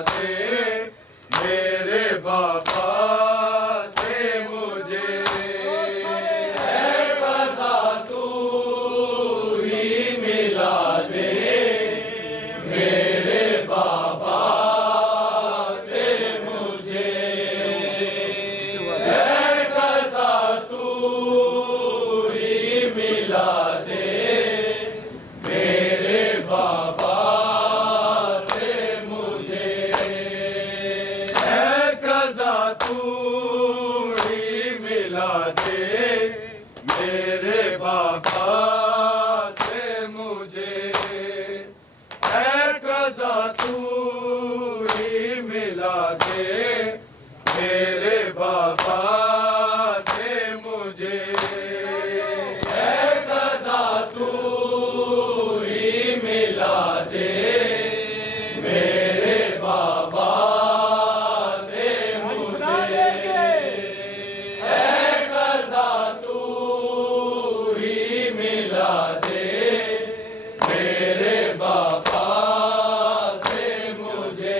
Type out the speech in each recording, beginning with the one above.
दे मेरे बाबा से मुझे। है कज़ा तू ही मिला दे मेरे बाबा से मुझे। है कज़ा तू ही मिला दे मेरे बाबा से मुझे। है कज़ा तू ही मिला दे मेरे बाबा से मुझे। है कज़ा तू ही मिला दे मेरे बाबा से मुझे। है कज़ा तू ही मिला दे मेरे बाबा से मुझे। है कज़ा तू ही मिला दे मेरे बाबा से मुझे।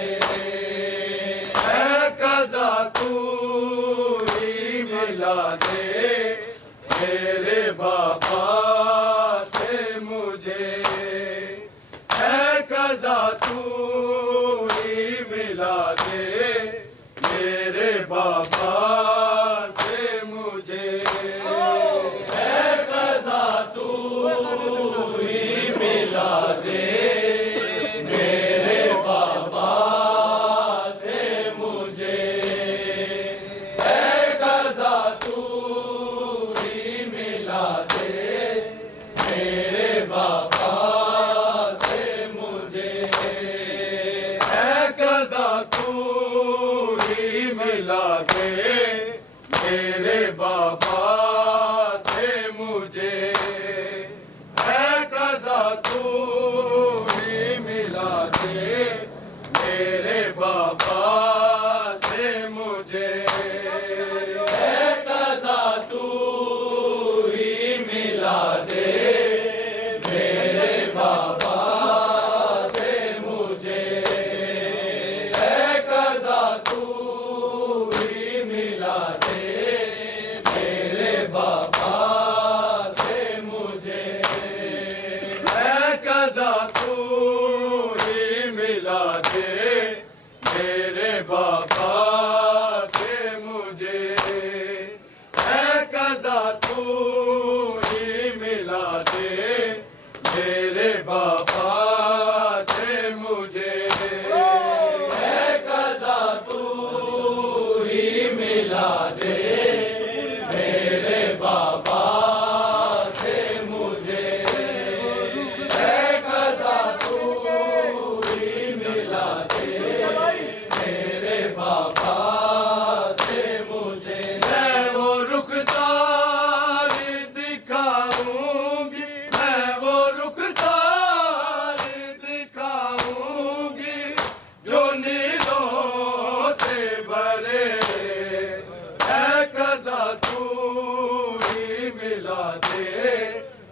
है कज़ा तू ही मिला दे मेरे बाबा से मुझे। है कज़ा तू ही मिला दे मेरे बाबा से मुझे। है कज़ा तू ही मिला दे मेरे बाबा से मुझे। है कज़ा तू ही मिला दे मेरे बाबा से मुझे। है कज़ा तू ही मिला दे मेरे बाबा से मुझे। है कज़ा तू ही मिला दे मेरे बाबा से मुझे। है कज़ा तू ही मिला दे मेरे बाबा से मुझे। है कज़ा तू ही मिला दे मेरे बाबा से मुझे। है कज़ा तू ही मिला दे मेरे बाबा से मुझे। है कज़ा तू ही मिला दे मेरे बाबा से मुझे। है कज़ा तू ही मिला दे मेरे बाबा से मुझे। है कज़ा तू ही मिला दे मेरे बाबा से मुझे। मैं वो रुखसार दिखाऊंगी, मैं वो रुखसार दिखाऊंगी जो नीलों से भरे। है कज़ा तू ही मिला दे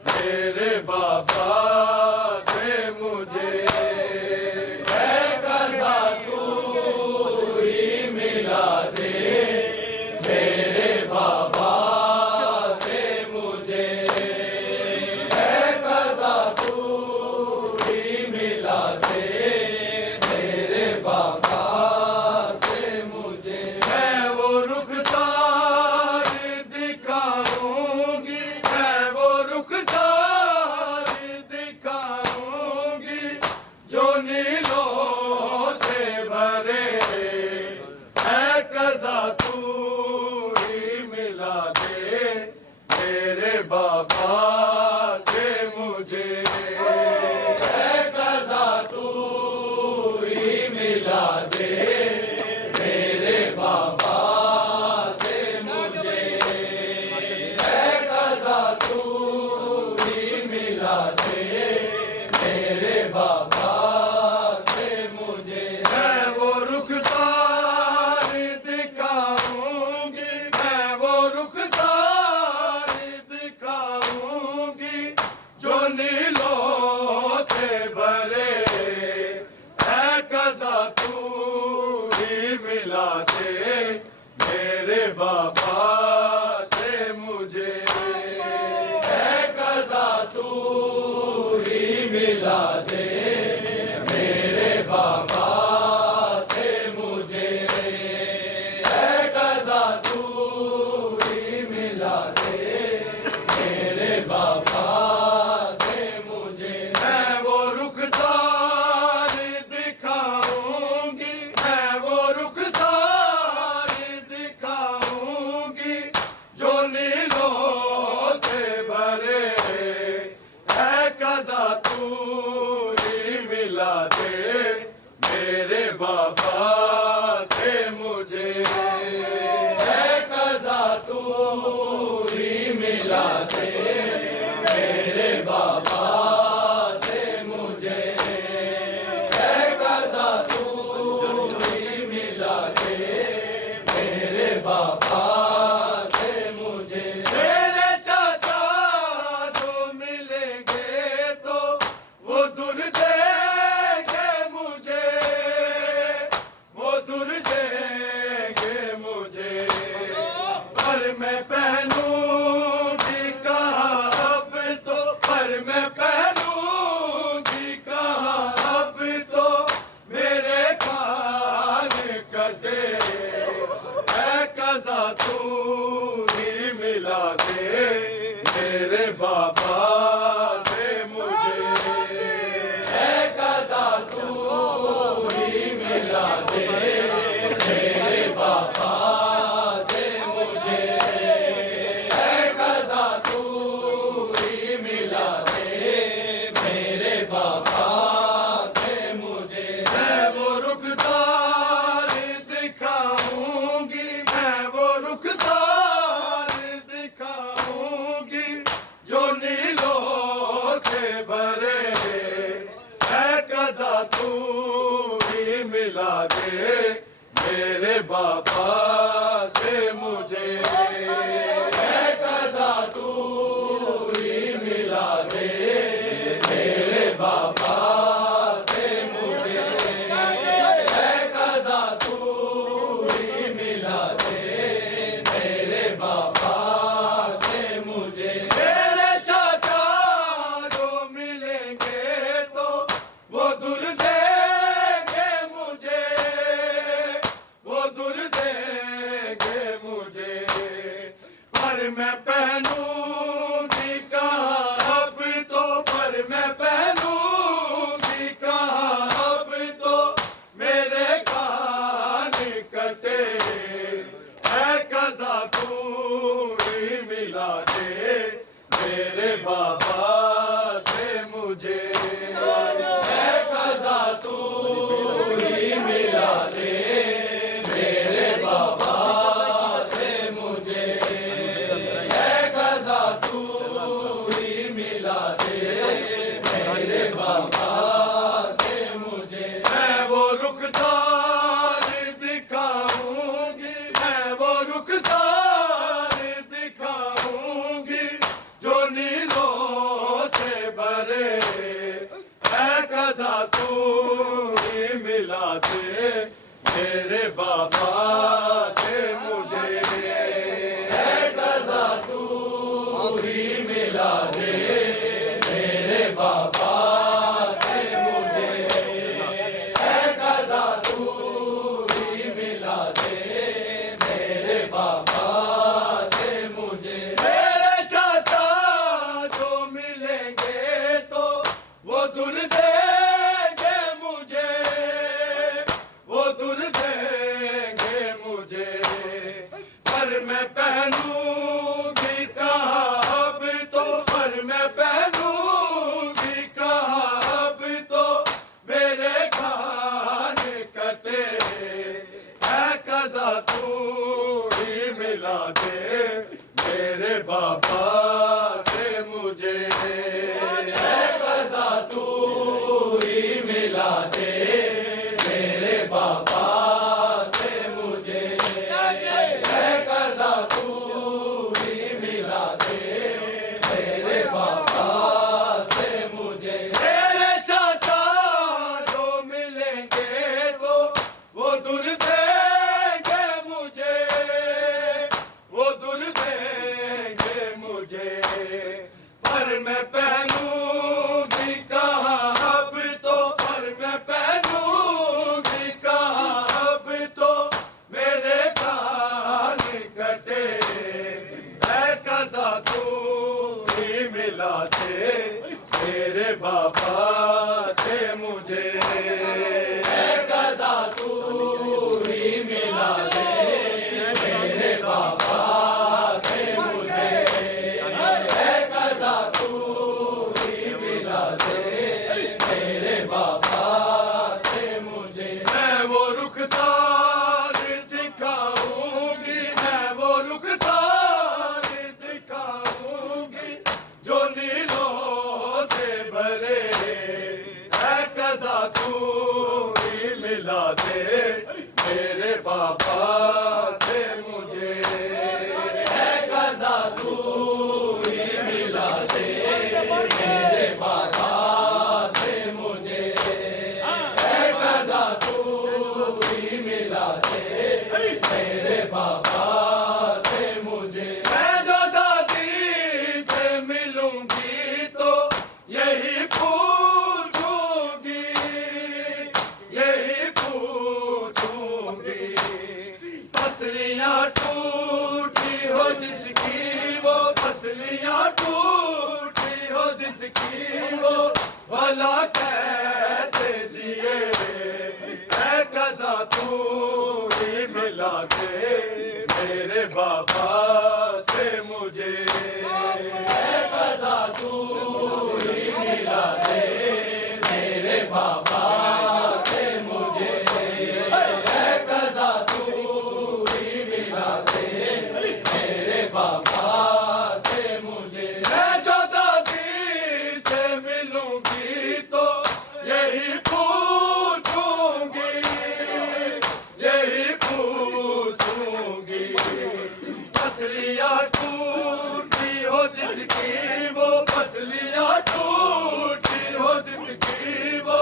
मेरे बाबा से मुझे। है कज़ा तू ही मिला दे मेरे बाबा से मुझे। है कज़ा तू ही मिला दे मेरे बाबा से मुझे। मैं वो रुखसार दिखाऊंगी, मैं वो रुखसार दिखाऊंगी जो नीलों से भरे। है कज़ा तू ही मिला दे मेरे बाबा से मुझे। है कज़ा तू ही मिला दे मेरे बाबा से मुझे। है कज़ा तू ही मिला दे मेरे बाबा से मुझे। मैं वो रुखसार दिखाऊंगी, मैं वो रुखसार दिखाऊंगी जो नीलों से भरे। है कज़ा तू मिला दे मेरे बाबा से मुझे, है कज़ा तू ही मिला दे मेरे बाबा से मुझे, है कज़ा तू ही मिला दे मेरे बाबा से मुझे। मैं वो रुखसार दिखाऊंगी, मैं वो रुखसार दिखाऊंगी जो नीलों से भरे, है कज़ा तू ही मिला दे मेरे बाबा से मुझे, है कज़ा तू ही मिला दे मेरे बाबा से मुझे, है कज़ा तू ही मिला दे मेरे बाबा से मुझे। मेरे चाचा जो मिलेंगे तो वो दूर देंगे मुझे, वो दूर देंगे मुझे, पर मैं पहनूंगी कहाँ अब तो, पर मैं पहनूंगी कहाँ अब तो मेरे कान कटे, है कज़ा तू ही मिला दे मेरे बाबा से मुझे, है कज़ा तू ही मिला दे मेरे बाबा से मुझे, है कज़ा तू ही मिला दे मेरे बाबा से मुझे। मैं वो रुखसार दिखाऊंगी, मैं वो रुखसार दिखाऊंगी जो नीलों से भरे, है कज़ा तू ही मिला दे मेरे बाबा से मुझे, है कज़ा तू ही मिला दे मेरे बाबा से मुझे, है कज़ा तू ही मिला दे मेरे बाबा से मुझे। मेरे चाचा जो मिलेंगे तो वो दूर देंगे मुझे, वो दूर देंगे मुझे, पर मैं पहनूंगी कहाँ अब तो, पर मैं पहनूंगी कहाँ अब तो मेरे कान कटे, है कज़ा तू ही मिला दे मेरे बाबा से मुझे, है कज़ा तू ही मिला दे मेरे बाबा से मुझे, है कज़ा तू ही मिला दे मेरे बाबा से मुझे। मैं वो रुखसार दिखाऊंगी, मैं वो रुखसार दिखाऊंगी जो नीलों से भरे, है कज़ा तू ही मिला दे मेरे बाबा से मुझे, है कज़ा तू ही मिला दे मेरे बाबा से मुझे, है कज़ा तू ही मिला दे मेरे बाबा से मुझे। मेरे चाचा जो मिलेंगे तो वो दूर देंगे मुझे, वो दूर देंगे मुझे, बाबा से मुझे है कज़ा तू ही मिला दे मेरे बाबा से मुझे है कज़ा तू ही मिला दे मेरे बाबा से मुझे। मैं जो दादी से मिलूंगी तो यही पूछूंगी पसलियां टूटी हो जिसकी वो पसलियां टूटी हो जिसकी वो भला कैसे जिए है कज़ा तू ही मिला दे मेरे बाबा से मुझे है कज़ा तू ही मिला दे मेरे बाबा से मुझे है कज़ा तू ही मिला दे मेरे बाबा से मुझे। मैं जो दादी से मिलूंगी तो यही पूछूंगी पसलियां टूटी हो जिसकी वो पसलियां टूटी हो जिसकी वो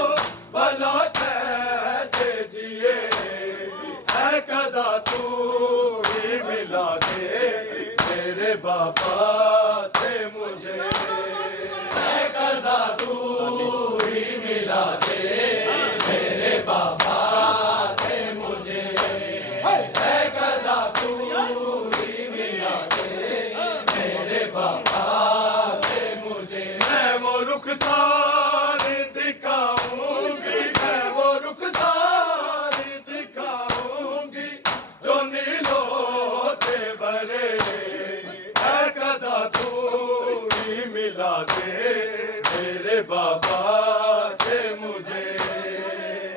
भला कैसे जिए है कज़ा तू ही मिला दे मेरे बाबा से मुझे है कज़ा तू ही मिला दे मेरे बाबा से मुझे है कज़ा तू ही मिला दे मेरे बाबा से मुझे। मैं वो रुखसार दिखाऊंगी मैं वो रुखसार दिखाऊंगी जो नीलों से भरे है कज़ा तू ही मिला दे मेरे बाबा से मुझे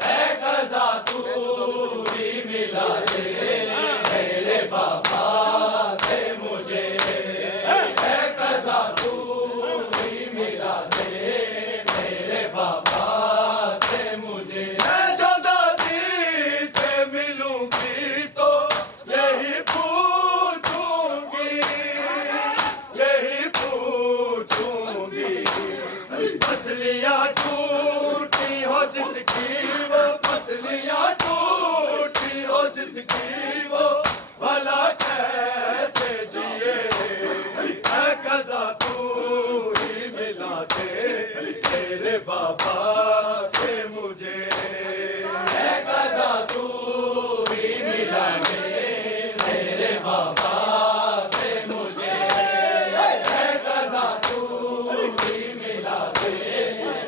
है कज़ा तू ही मिला दे मेरे बाबा से मुझे है कज़ा तू ही मिला दे मेरे बाबा से मुझे। मैं जो दादी से मिलूंगी तो यही पूछूंगी पसलियां टूटी हो जिसकी वो पसलियां टूटी हो जिसकी वो भला कैसे जिए है कज़ा तू ही मिला दे तेरे बाबा से मुझे है कज़ा तू ही मिला दे मेरे बाबा से मुझे है कज़ा तू ही मिला दे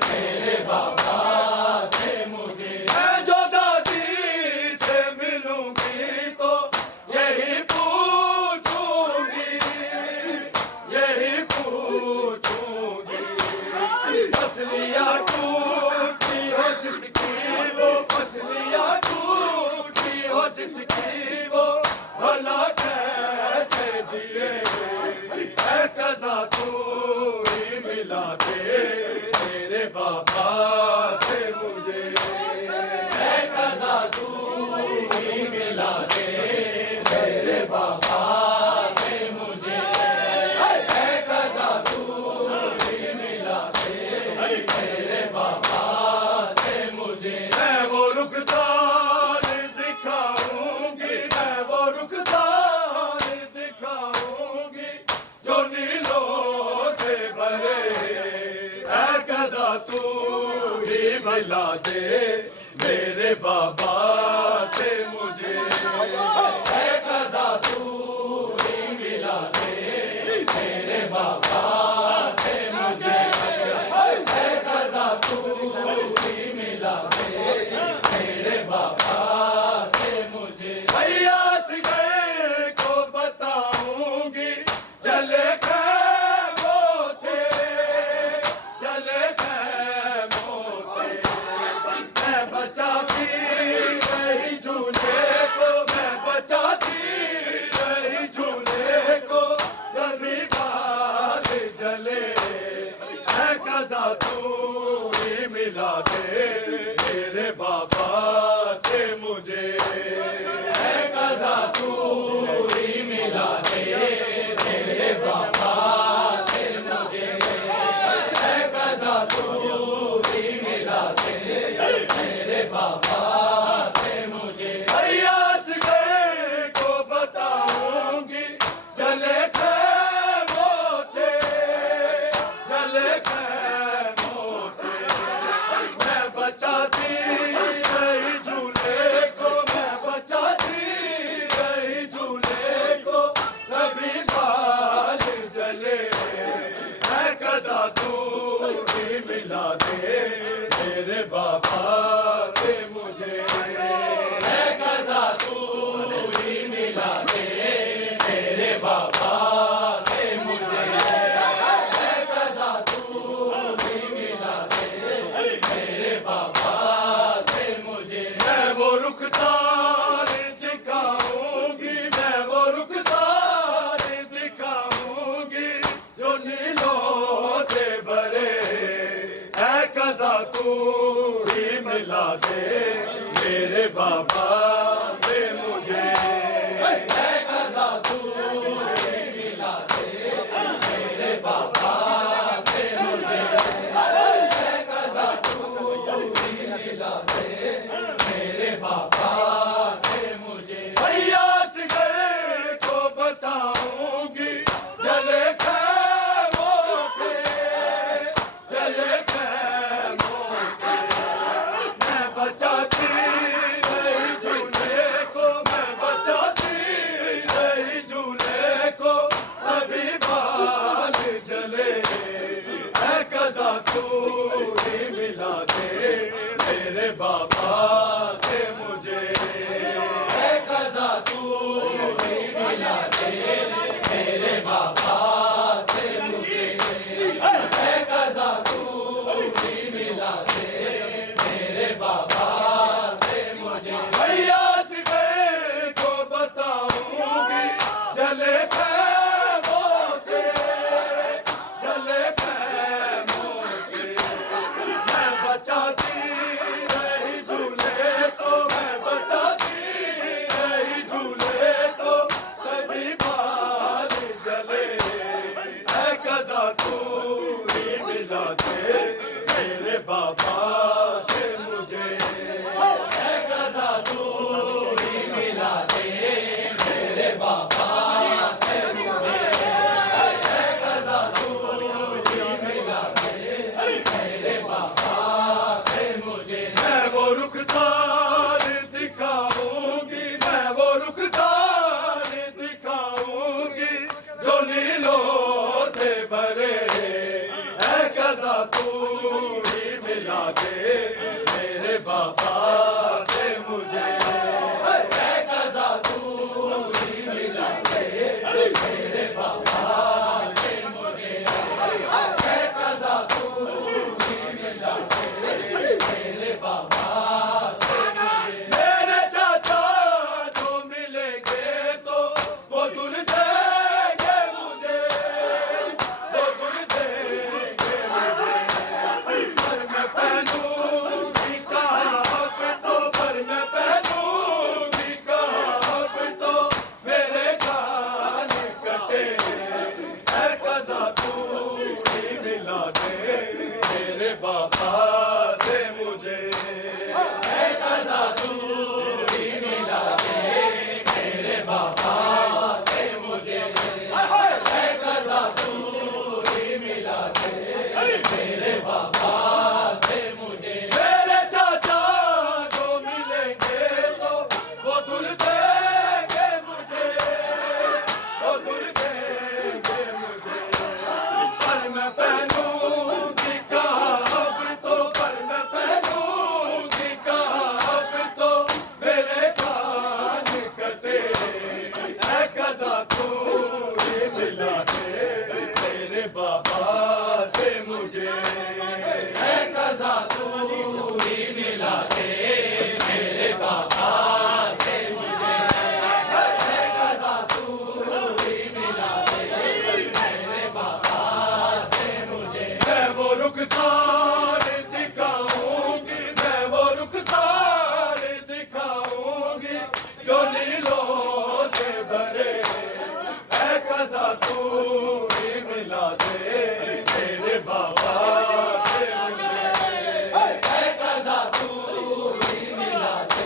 मेरे बाबा से मुझे। मैं जो दादी से मिलूंगी तो यही पूछूंगी पसलियां टूटी हो जिसकी वो पसलियां टूटी हो जिसकी वो भला कैसे जिए है कज़ा तू ही मिला दे मेरे बाबा से मुझे है कज़ा तू ही मिला दे मेरे बाबा से मुझे है कज़ा तू ही मिला दे मेरे बाबा से मुझे। मैं वो रुखसार दिखाऊंगी मैं वो रुखसार दिखाऊंगी जो नीलों से भरे है कज़ा तू ही मिला दे मेरे बाबा से मुझे है कज़ा तू ही मिला दे मेरे बाबा से मुझे है कज़ा तू ही मिला दे मेरे बाबा से मुझे। भैया सिगरे को बताऊंगी चले खैमों से मैं बचाती रही झूले को मैं बचाती रही झूले को गर्मी बात जले है कज़ा तू ही मिला दे मेरे बाबा से मुझे है दे मेरे बाबा से मुझे। है कज़ा तू ही मिला दे मेरे बाबा से मुझे। है कज़ा तू ही मिला दे मेरे बाबा से मुझे। भैया असगर को बताऊंगी जले खैमों से, जले खैमों से मैं बचाती रही झूले को, मैं बचाती रही झूले को, अभी बाल जले। है कज़ा तू ही मिला दे मेरे बाबा से मुझे। है कज़ा तू ही मिला दे मेरे बाबा से मुझे। है कज़ा तू ही मिला दे मेरे बाबा से मुझे। भैया असगर को बताऊंगी जले खैमों से, जले खैमों से मैं बचाती रही झूले को, मैं बचाती रही झूले को, कभी बाल जले। है कज़ा तू ही मिला दे मेरे बाबा से मुझे। है कज़ा तू ही मिला दे मेरे बाबा से मुझे। है कज़ा तू ही मिला दे मेरे बाबा से मुझे। मैं वो रुखसार दिखाऊंगी, मैं वो रुखसार दिखाऊंगी जो नीलों से भरे। है कज़ा तू ही मिला दे मेरे बाबा से मुझे। है कज़ा तू ही मिला दे मेरे बाबा से मुझे। है कज़ा तू ही मिला दे मेरे बाबा से मुझे। मेरे चाचा जो मिलेंगे तो वो दुल देंगे मुझे, वो दुल देंगे मुझे। पर मैं पहनूंगी काप तो, पर मैं पहनूंगी काप तो मेरे कान कटे। है कज़ा तू ही मिला दे मेरे बाबा से मुझे। है कज़ा तू ही मिला दे मेरे बाबा से मुझे। है कज़ा तू ही मिला दे मेरे बाबा से मुझे। मेरे चाचा जो मिलेंगे तो वो दुल देंगे मुझे, वो दुल देंगे मुझे। पर मैं पहनूंगी काप तो, पर मैं पहनूंगी काप तो मेरे कान कटे। है कज़ा तू ही मिला दे मेरे बाबा से मुझे। है कज़ा तू ही मिला दे मेरे बाबा से मुझे। है कज़ा तू ही मिला दे मेरे बाबा से मुझे। मैं वो रुखसार दिखाऊंगी, मैं वो रुखसार दिखाऊंगी जो नीलों से भरे। है कज़ा तू ही मिला दे मेरे बाबा से मुझे। है कज़ा तू ही मिला दे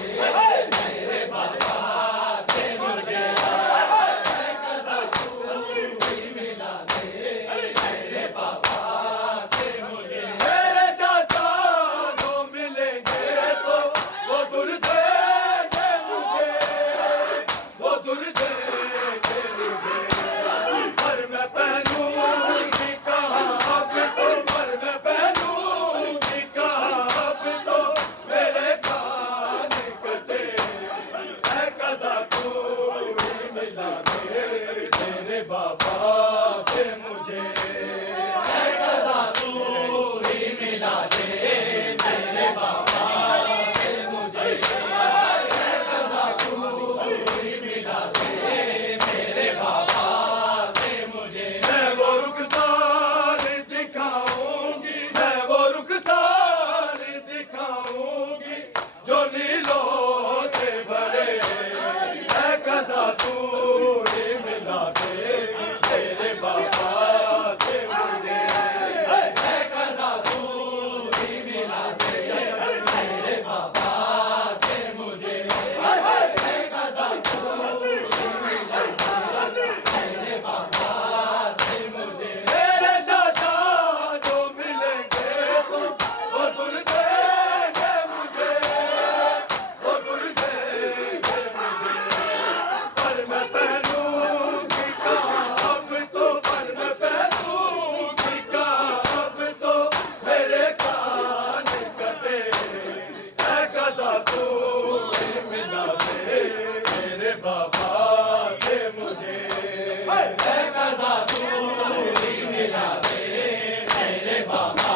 मेरे बाबा से मुझे। है कज़ा तू ही मिला दे मेरे बाबा से मुझे। मेरे चाचा जो मिलेंगे तो वो दुल देंगे मुझे, बाबा से मुझे कज़ा दूरी मिला दे, मेरे बाबा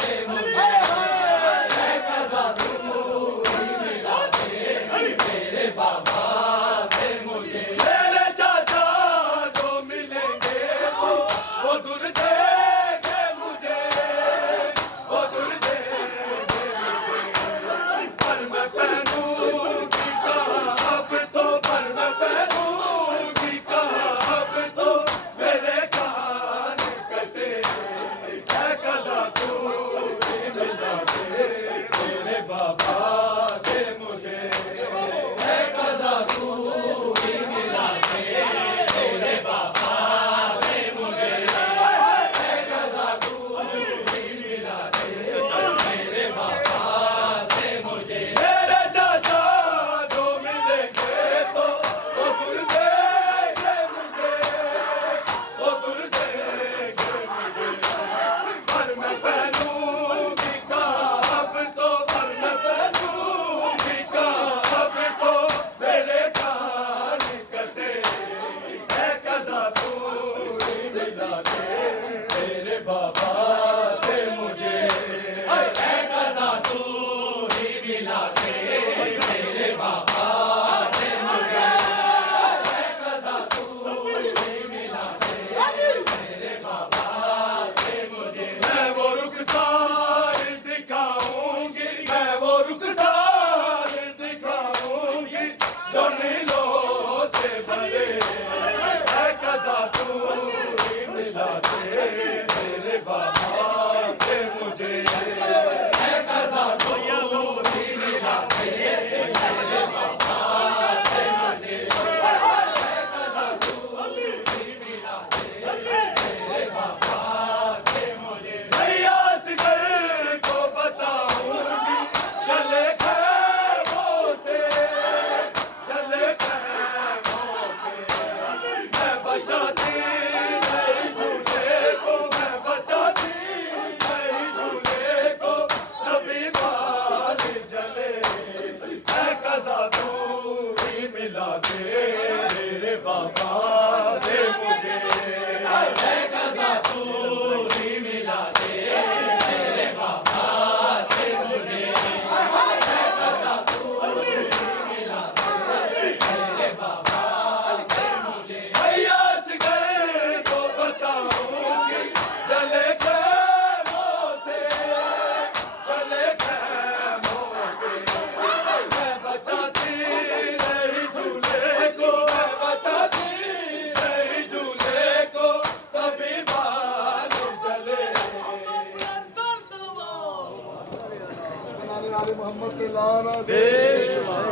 से मुझे कज़ा दूरी मिला दे, मेरे बाबा से मुझे। मेरे चाचा जो मिलेंगे वो दूर देंगे मुझे, वो दूर देंगे मुझे, पर मैं पहनूंगी कहाँ अब तो, पर मैं पहनूंगी कहाँ अब तो, मेरे कान कटे है कज़ा दूरी मिला दे, मेरे बाबा से मुझे है कज़ा दूरी मिला दे, मेरे बाबा से मुझे है कज़ा दूरी मिला दे, मेरे बाबा से मुझे। मेरे चाचा जो मिलेंगे तो वो दूर देंगे मुझे, वो दूर देंगे मुझे, पर मैं पहनूंगी कहाँ अब तो, पर मैं पहनूंगी कहाँ अब तो, मेरे कान कटे है कज़ा दूरी मिला दे, मेरे बाबा से मुझे है कज़ा दूरी मिला दे, मेरे बाबा से मुझे है कज़ा दूरी मिला दे, मेरे बाबा से मुझे। मैं वो रुखसार दिखाऊंगी, मैं वो रुखसार दिखाऊंगी जो नीलों से भरे है कज़ा दूरी मिला दे, मेरे बाबा से मुझे है कज़ा दूरी मिला दे, मेरे बाबा से मुझे है कज़ा दूरी मिला दे, मेरे बाबा से मुझे। भैया सिकर को बताऊंगी चले खैमों से, चले खैमों से, मैं बचाती नहीं झूले को, मैं बचाती नहीं झूले को, कभी बाल जले है कज़ा दूरी मिला दे, मेरे बाबा से मुझे है कज़ा दूरी मिला दे, मेरे बाबा से मुझे है कज़ा दूरी मिला दे, मेरे बाबा से मुझे। भैया सिकर को बताऊंगी चले खैमों से, चले खैमों से, मैं बचाती नहीं झूले को, मैं बचाती नहीं झूले को, कभी बाल जले। Ali Muhammed Lala. देश